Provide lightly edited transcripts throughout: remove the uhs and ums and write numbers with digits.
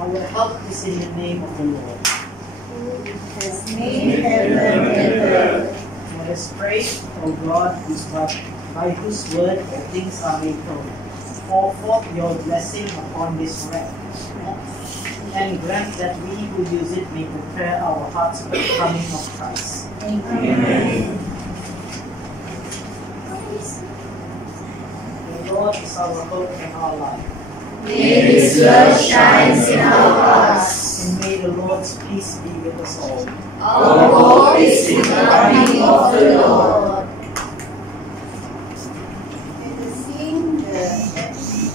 Our help is in the name of the Lord, who has made heaven and earth. Let us pray, O God, by whose word all things are made whole. Pour forth your blessing upon this bread, and grant that we who use it may prepare our hearts for the coming of Christ. Amen. The Lord is our hope and our life. May His love shines in our hearts. And may the Lord's peace be with us all. Our hope is in the coming of the Lord. Let us sing the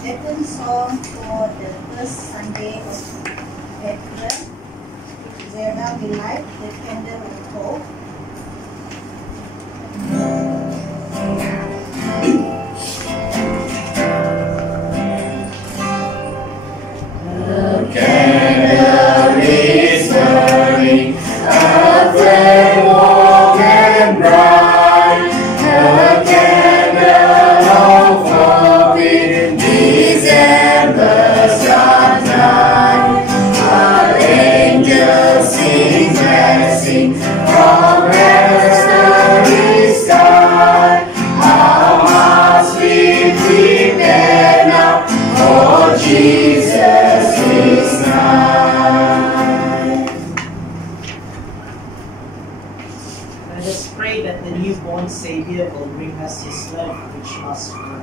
Latin song for the first Sunday of April. Together we light the candle of hope. The candle is burning, a flame warm and bright. The candle of hope in December sunlight. Our angels sing blessing from heaven's starry sky. Our hearts we prepare now for Jesus is nigh. Let us pray that the newborn Savior will bring us His love which must grow.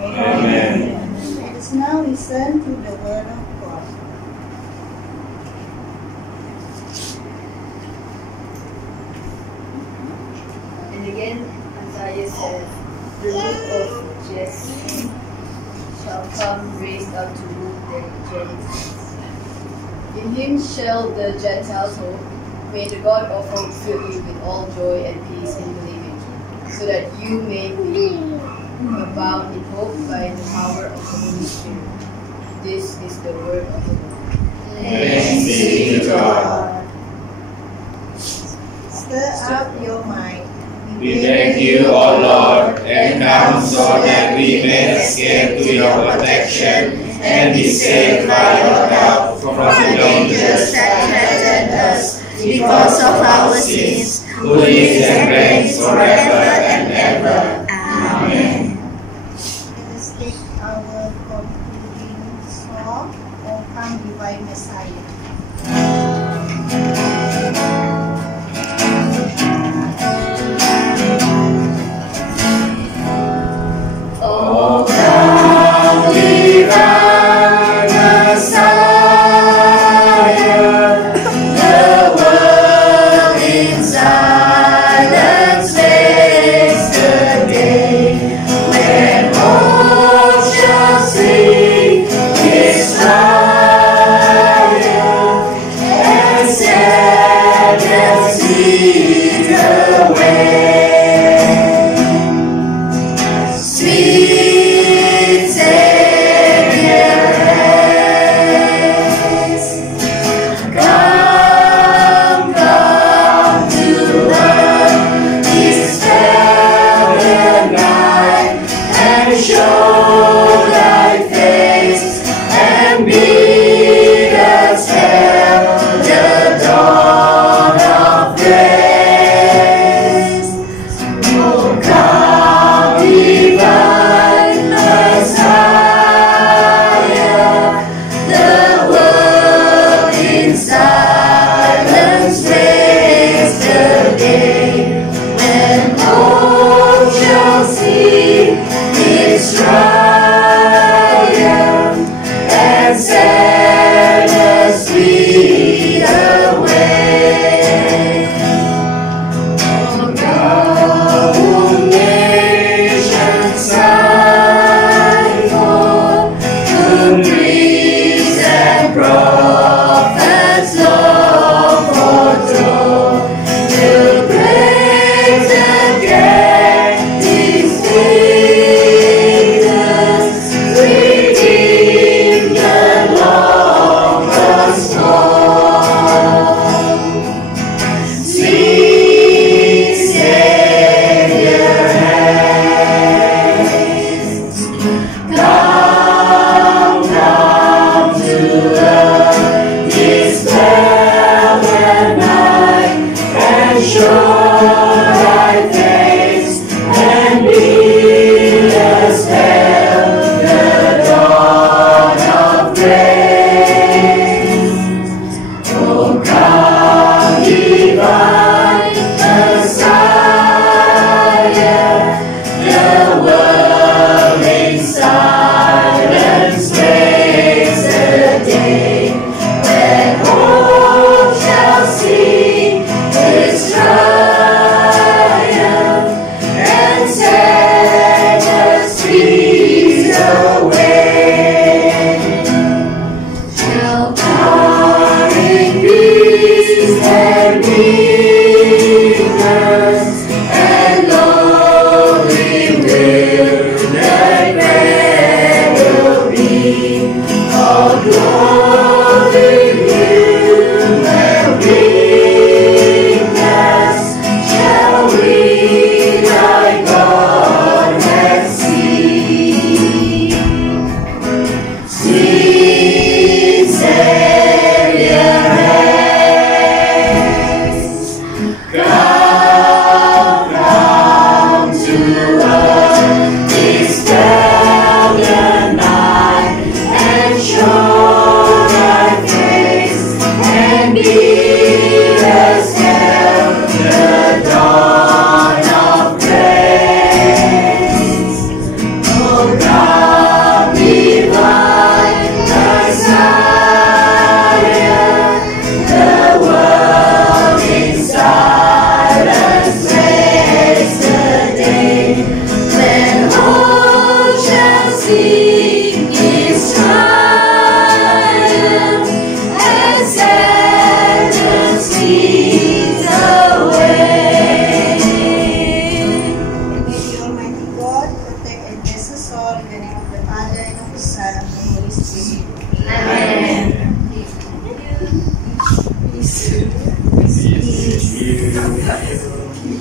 Amen. Let us now listen to the word of God. And again, Isaiah says, the root of Jesse shall come raised up to rule their Gentiles. In him shall the Gentiles hope. May the God of hope fill you with all joy and peace in believing, so that you may be abound in hope by the power of the Holy Spirit. This is the word of the Lord. Thanks be to God. Stir up your mind. We beg you, O Lord, and come so that we may escape to your protection and be saved by your help from the dangers that threaten us because of our sins, who lives and reigns forever and ever. Amen. Let us take our concluding song, O Come Divine Messiah. O come divine Messiah, the world in silence waits the day when all shall sing His triumph and celebrate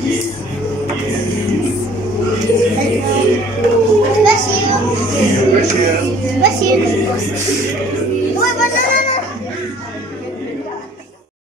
Give